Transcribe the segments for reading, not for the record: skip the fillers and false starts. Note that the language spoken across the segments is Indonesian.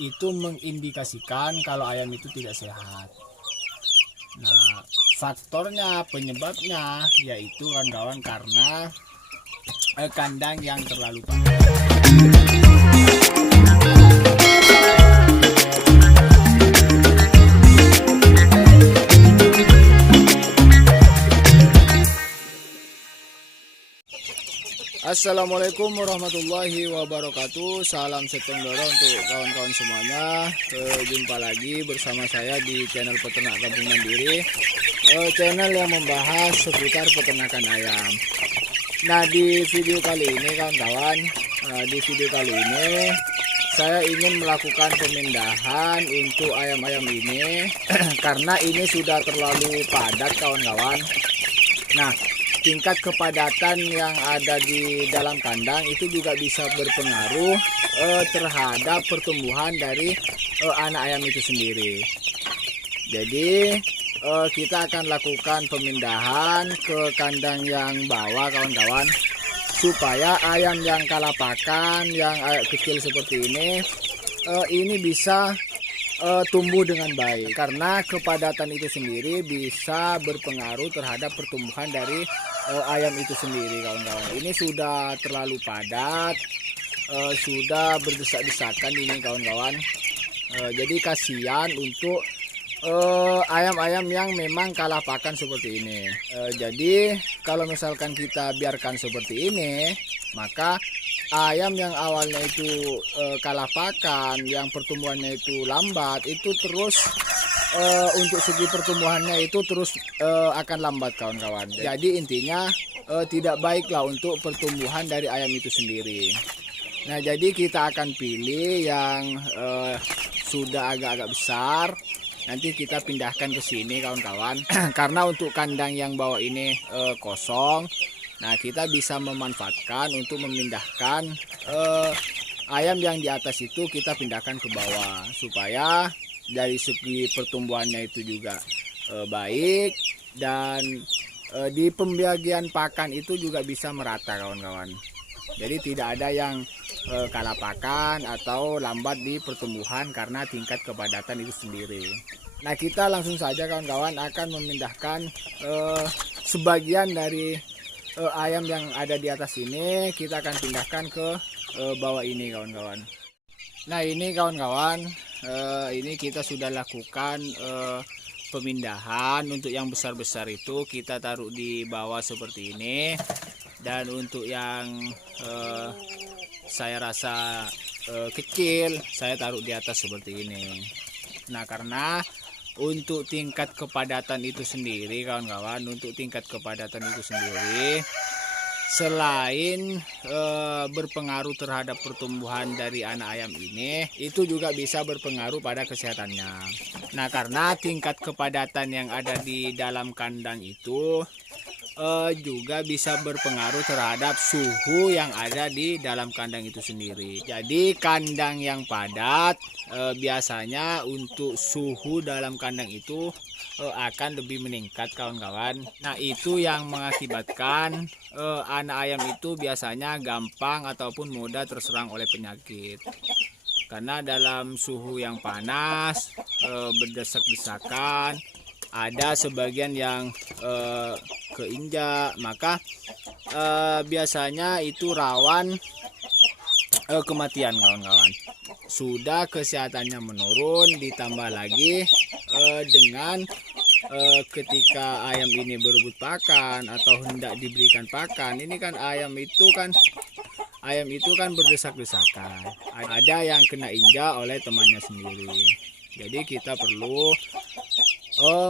itu mengindikasikan kalau ayam itu tidak sehat. Nah, faktornya, penyebabnya yaitu kawan-kawan karena kandang yang terlalu padat. Assalamualaikum warahmatullahi wabarakatuh. Salam setong doro untuk kawan-kawan semuanya. Jumpa lagi bersama saya di channel Peternak Kampung Mandiri, channel yang membahas seputar peternakan ayam. Nah, di video kali ini kawan-kawan, saya ingin melakukan pemindahan untuk ayam-ayam ini karena ini sudah terlalu padat kawan-kawan. Nah, tingkat kepadatan yang ada di dalam kandang itu juga bisa berpengaruh terhadap pertumbuhan dari anak ayam itu sendiri. Jadi kita akan lakukan pemindahan ke kandang yang bawah kawan-kawan, supaya ayam yang kalah pakan, yang kecil seperti ini bisa tumbuh dengan baik, karena kepadatan itu sendiri bisa berpengaruh terhadap pertumbuhan dari ayam itu sendiri kawan-kawan. Ini sudah terlalu padat, sudah berdesak-desakan ini kawan-kawan. Jadi kasihan untuk ayam-ayam yang memang kalah pakan seperti ini. Jadi kalau misalkan kita biarkan seperti ini, maka ayam yang awalnya itu kalah pakan, yang pertumbuhannya itu lambat, itu terus untuk segi pertumbuhannya itu terus akan lambat kawan-kawan. Jadi intinya tidak baiklah untuk pertumbuhan dari ayam itu sendiri. Nah, jadi kita akan pilih yang sudah agak-agak besar. Nanti kita pindahkan ke sini kawan-kawan. Karena untuk kandang yang bawah ini kosong. Nah, kita bisa memanfaatkan untuk memindahkan ayam yang di atas itu kita pindahkan ke bawah, supaya dari segi pertumbuhannya itu juga baik, dan di pembagian pakan itu juga bisa merata kawan-kawan. Jadi tidak ada yang kalah pakan atau lambat di pertumbuhan karena tingkat kepadatan itu sendiri. Nah, kita langsung saja kawan-kawan akan memindahkan sebagian dari ayam yang ada di atas ini, kita akan pindahkan ke bawah ini kawan-kawan. Nah, ini kawan-kawan, ini kita sudah lakukan pemindahan. Untuk yang besar-besar itu kita taruh di bawah seperti ini, dan untuk yang saya rasa kecil saya taruh di atas seperti ini. Nah, karena untuk tingkat kepadatan itu sendiri kawan-kawan, selain berpengaruh terhadap pertumbuhan dari anak ayam ini, itu juga bisa berpengaruh pada kesehatannya. Nah, karena tingkat kepadatan yang ada di dalam kandang itu juga bisa berpengaruh terhadap suhu yang ada di dalam kandang itu sendiri. Jadi kandang yang padat biasanya untuk suhu dalam kandang itu akan lebih meningkat kawan-kawan. Nah, itu yang mengakibatkan anak ayam itu biasanya gampang ataupun mudah terserang oleh penyakit. Karena dalam suhu yang panas, berdesak-desakan, ada sebagian yang keinjak, maka biasanya itu rawan kematian kawan-kawan. Sudah kesehatannya menurun, ditambah lagi dengan ketika ayam ini berebut pakan atau hendak diberikan pakan, ini kan ayam itu kan berdesak-desakan. Ada yang kena injak oleh temannya sendiri. Jadi kita perlu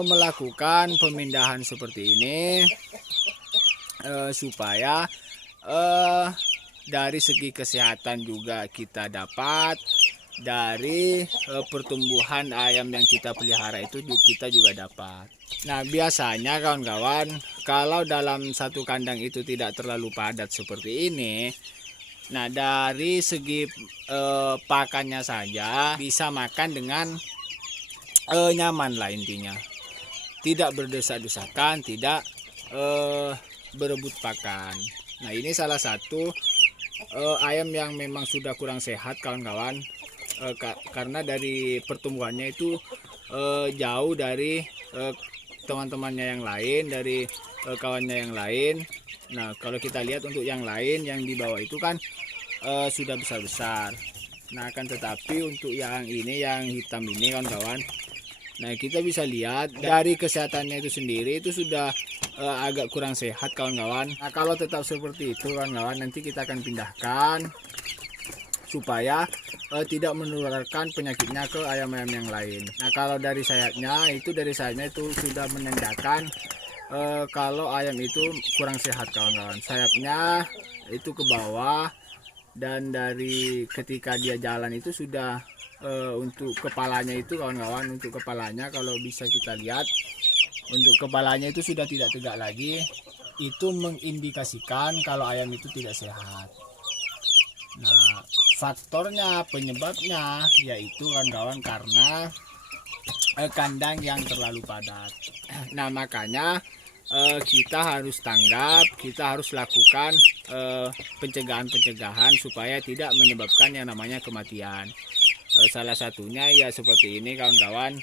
melakukan pemindahan seperti ini supaya dari segi kesehatan juga kita dapat, dari pertumbuhan ayam yang kita pelihara itu kita juga dapat. Nah, biasanya kawan-kawan, kalau dalam satu kandang itu tidak terlalu padat seperti ini, nah dari segi pakannya saja bisa makan dengan nyaman lah intinya. Tidak berdesak-desakan, tidak berebut pakan. Nah, ini salah satu ayam yang memang sudah kurang sehat kawan-kawan. karena dari pertumbuhannya itu jauh dari teman-temannya yang lain, dari kawannya yang lain. Nah, kalau kita lihat untuk yang lain yang di bawah itu kan sudah besar-besar. Nah, akan tetapi untuk yang ini, yang hitam ini kawan-kawan, nah kita bisa lihat dari kesehatannya itu sendiri itu sudah agak kurang sehat kawan-kawan. Nah, kalau tetap seperti itu kawan-kawan, nanti kita akan pindahkan supaya tidak menularkan penyakitnya ke ayam-ayam yang lain. Nah, kalau dari sayapnya itu sudah menandakan kalau ayam itu kurang sehat kawan-kawan. Sayapnya itu ke bawah, dan dari ketika dia jalan itu sudah untuk kepalanya itu kawan-kawan, untuk kepalanya kalau bisa kita lihat, untuk kepalanya itu sudah tidak tegak lagi. Itu mengindikasikan kalau ayam itu tidak sehat. Nah, faktornya, penyebabnya yaitu kawan-kawan karena kandang yang terlalu padat. Nah, makanya kita harus tanggap, kita harus lakukan pencegahan-pencegahan supaya tidak menyebabkan yang namanya kematian. Salah satunya ya seperti ini kawan-kawan,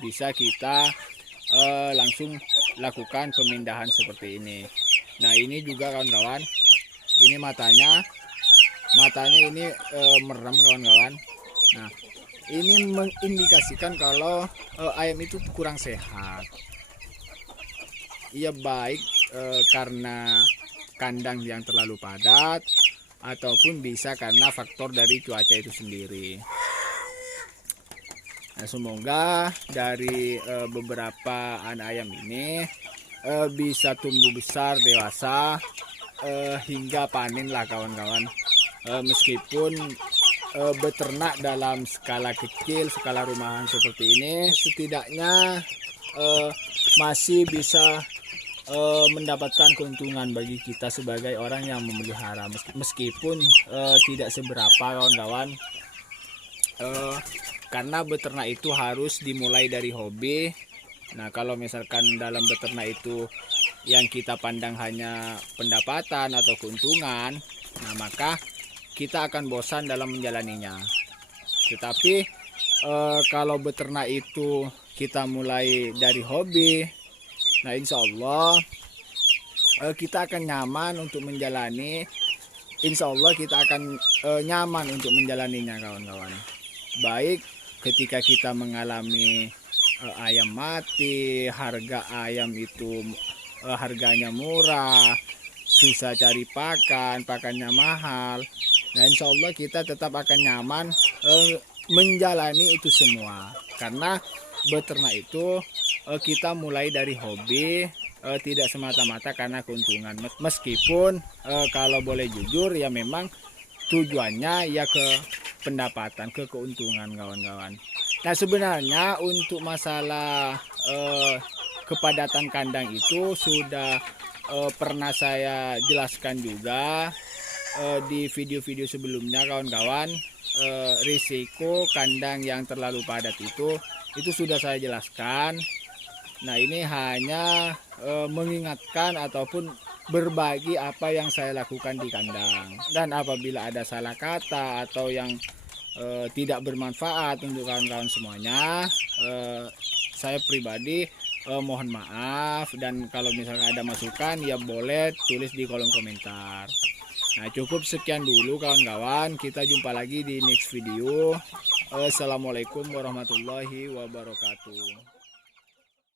bisa kita langsung lakukan pemindahan seperti ini. Nah, ini juga kawan-kawan, ini matanya ini merem kawan-kawan. Nah, ini mengindikasikan kalau ayam itu kurang sehat. Ia baik karena kandang yang terlalu padat, ataupun bisa karena faktor dari cuaca itu sendiri. Nah, semoga dari beberapa anak ayam ini bisa tumbuh besar, dewasa, hingga panen lah kawan-kawan. Meskipun beternak dalam skala kecil, skala rumahan seperti ini, setidaknya masih bisa mendapatkan keuntungan bagi kita sebagai orang yang memelihara, meskipun tidak seberapa kawan-kawan, karena beternak itu harus dimulai dari hobi. Nah, kalau misalkan dalam beternak itu yang kita pandang hanya pendapatan atau keuntungan, nah maka kita akan bosan dalam menjalaninya. Tetapi kalau beternak itu kita mulai dari hobi, nah insya Allah kita akan nyaman untuk menjalani. Insya Allah kita akan nyaman untuk menjalaninya kawan-kawan. Baik ketika kita mengalami ayam mati, harga ayam itu harganya murah, susah cari pakannya mahal. Nah, insya Allah kita tetap akan nyaman menjalani itu semua, karena beternak itu kita mulai dari hobi, tidak semata-mata karena keuntungan. Meskipun kalau boleh jujur ya memang tujuannya ya ke pendapatan, ke keuntungan kawan-kawan. Nah, sebenarnya untuk masalah kepadatan kandang itu sudah pernah saya jelaskan juga di video-video sebelumnya kawan-kawan. Risiko kandang yang terlalu padat itu sudah saya jelaskan. Nah, ini hanya mengingatkan ataupun berbagi apa yang saya lakukan di kandang. Dan apabila ada salah kata atau yang tidak bermanfaat untuk kawan-kawan semuanya, saya pribadi mohon maaf. Dan kalau misalnya ada masukan ya boleh tulis di kolom komentar. Nah, cukup sekian dulu kawan-kawan, kita jumpa lagi di next video. Assalamualaikum warahmatullahi wabarakatuh.